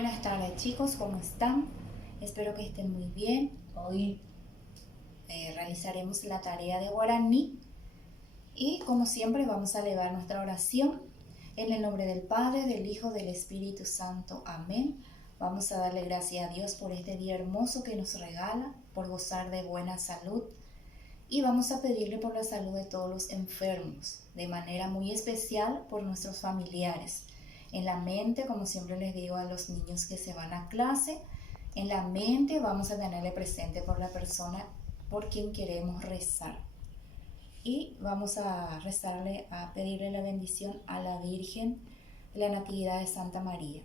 Buenas tardes chicos, ¿cómo están? Espero que estén muy bien. Hoy realizaremos la tarea de guaraní y como siempre vamos a elevar nuestra oración en el nombre del Padre, del Hijo, del Espíritu Santo. Amén. Vamos a darle gracias a Dios por este día hermoso que nos regala, por gozar de buena salud y vamos a pedirle por la salud de todos los enfermos, de manera muy especial por nuestros familiares. En la mente, como siempre les digo a los niños que se van a clase, en la mente vamos a tenerle presente por la persona por quien queremos rezar. Y vamos a rezarle, a pedirle la bendición a la Virgen de la Natividad de Santa María.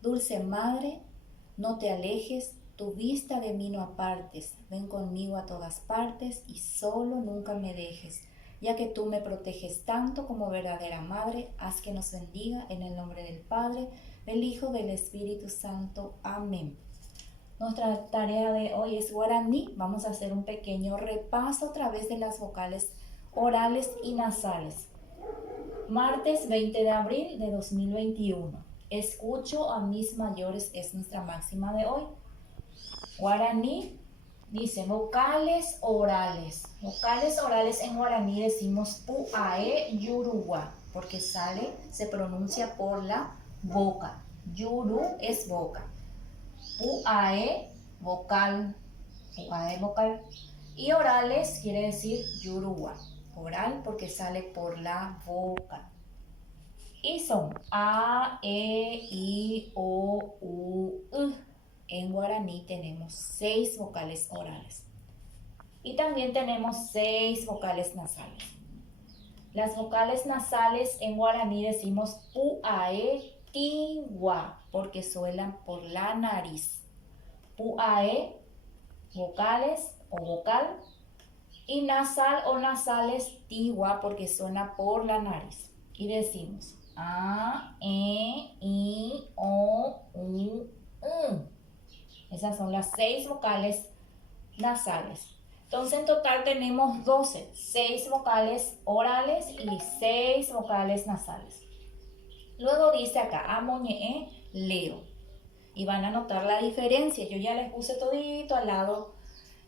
Dulce Madre, no te alejes, tu vista de mí no apartes, ven conmigo a todas partes y solo nunca me dejes. Ya que tú me proteges tanto como verdadera Madre, haz que nos bendiga en el nombre del Padre, del Hijo, del Espíritu Santo. Amén. Nuestra tarea de hoy es guaraní. Vamos a hacer un pequeño repaso a través de las vocales orales y nasales. Martes 20 de abril de 2021. Escucho a mis mayores es nuestra máxima de hoy. Guaraní dice vocales orales. Vocales orales en guaraní decimos puae yuruwa, porque se pronuncia por la boca. Yuru es boca. Puae vocal. Puae vocal. Y orales quiere decir yuruwa. Oral porque sale por la boca. Y son A, E, I, O, U, U. En guaraní tenemos 6 vocales orales. Y también tenemos 6 vocales nasales. Las vocales nasales en guaraní decimos puae tiwa, porque suenan por la nariz. Puae, vocales o vocal. Y nasal o nasales tiwa, porque suena por la nariz. Y decimos A, E, I, O, U, U. Esas son las 6 vocales nasales. Entonces en total tenemos 12, 6 vocales orales y 6 vocales nasales. Luego dice acá, amoñe, leo. Y van a notar la diferencia. Yo ya les puse todito al lado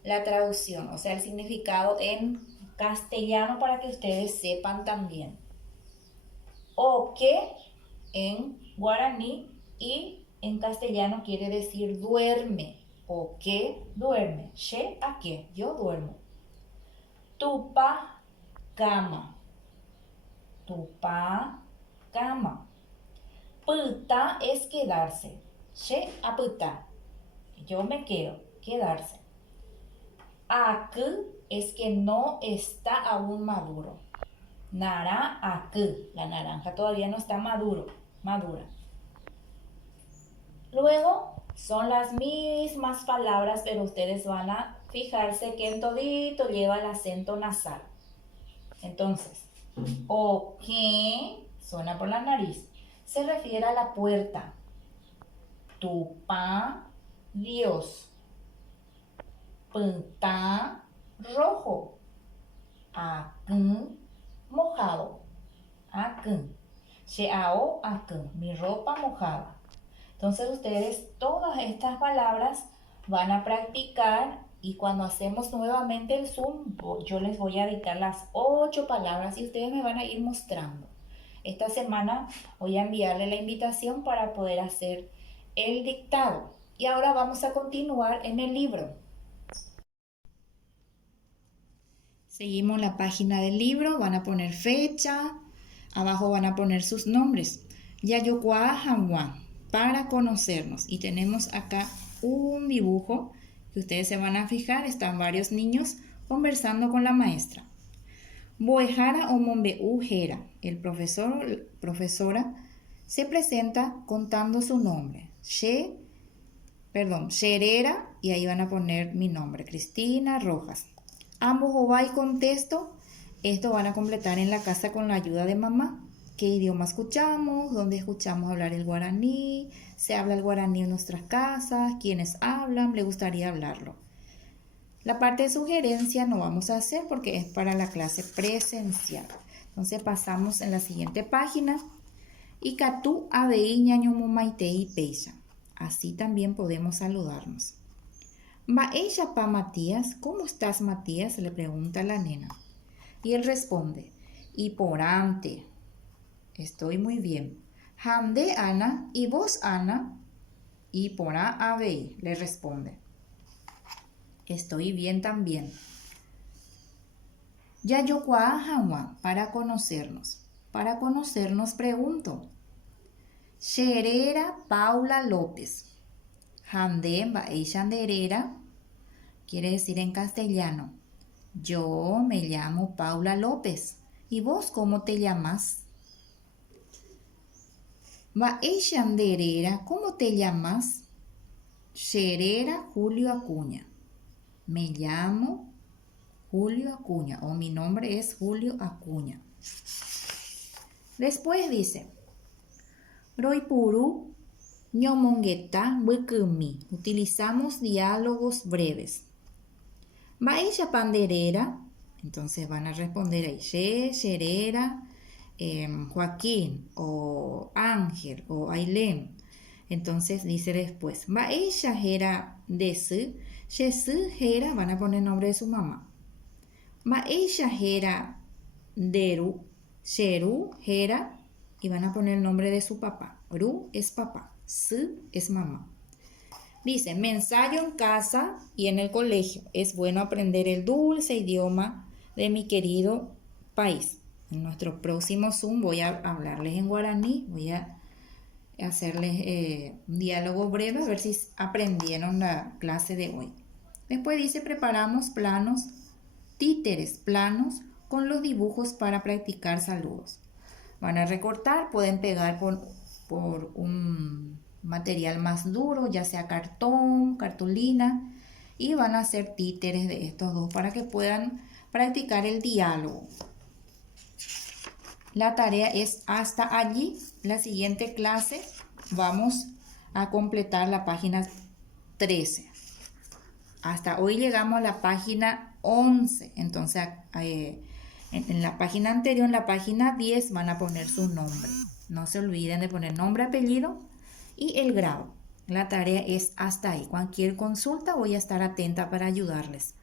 la traducción, o sea, el significado en castellano para que ustedes sepan también. O que en guaraní y en castellano quiere decir duerme. O que duerme. She a que yo duermo. Tupa cama. Tupa cama. Puta es quedarse. She a puta. Yo me quedo. Quedarse. Ak es que no está aún maduro. Nara ak. La naranja todavía no está madura. Luego son las mismas palabras, pero ustedes van a fijarse que en todito lleva el acento nasal. Entonces, o que suena por la nariz, se refiere a la puerta. Tupa, Dios. Punta, rojo. Akun, mojado. Akun. Sheao, akun, mi ropa mojada. Entonces ustedes todas estas palabras van a practicar y cuando hacemos nuevamente el Zoom, yo les voy a dictar las 8 palabras y ustedes me van a ir mostrando. Esta semana voy a enviarle la invitación para poder hacer el dictado. Y ahora vamos a continuar en el libro. Seguimos la página del libro, van a poner fecha, abajo van a poner sus nombres. Yayokwa Hanwan, para conocernos. Y tenemos acá un dibujo que ustedes se van a fijar, están varios niños conversando con la maestra. Boejara o Mombeujera, el profesora se presenta contando su nombre. Sherera, y ahí van a poner mi nombre, Cristina Rojas. Ambos Obay contesto, esto van a completar en la casa con la ayuda de mamá. ¿Qué idioma escuchamos? ¿Dónde escuchamos hablar el guaraní? ¿Se habla el guaraní en nuestras casas? ¿Quiénes hablan? ¿Le gustaría hablarlo? La parte de sugerencia no vamos a hacer porque es para la clase presencial. Entonces pasamos en la siguiente página. Ikatu abei ñañomomaitei peisa. Así también podemos saludarnos. Va ella pa Matías. ¿Cómo estás, Matías? Le pregunta la nena. Y él responde. Y por ante. Estoy muy bien. Hande Ana. ¿Y vos, Ana? Y por a ve, le responde. Estoy bien también. Ya yo cuajawa, para conocernos. Para conocernos pregunto. Sherera Paula López. Hande va ella anderera. Quiere decir en castellano. Yo me llamo Paula López. ¿Y vos cómo te llamas? Va ella anderera. ¿Cómo te llamas? Sherera Julio Acuña. Me llamo Julio Acuña o mi nombre es Julio Acuña. Después dice, Roipuru ñomongeta bukumi. Utilizamos diálogos breves. Va ella panderera, entonces van a responder ahí, Sherera, Joaquín o Ángel o Ailén. Entonces dice después, va ella era desu, Jesu era, van a poner nombre de su mamá. Va ella era deru, Sheru era, y van a poner el nombre de su papá. Ru es papá, su es mamá. Dice, me ensayo en casa y en el colegio. Es bueno aprender el dulce idioma de mi querido país. En nuestro próximo Zoom voy a hablarles en guaraní, voy a hacerles un diálogo breve a ver si aprendieron la clase de hoy. Después dice, preparamos planos, títeres planos con los dibujos para practicar saludos. Van a recortar, pueden pegar por un material más duro, ya sea cartón, cartulina, y van a hacer títeres de estos dos para que puedan practicar el diálogo. La tarea es hasta allí. La siguiente clase vamos a completar la página 13. Hasta hoy llegamos a la página 11. Entonces, en la página anterior, en la página 10, van a poner su nombre. No se olviden de poner nombre, apellido y el grado. La tarea es hasta ahí. Cualquier consulta voy a estar atenta para ayudarles.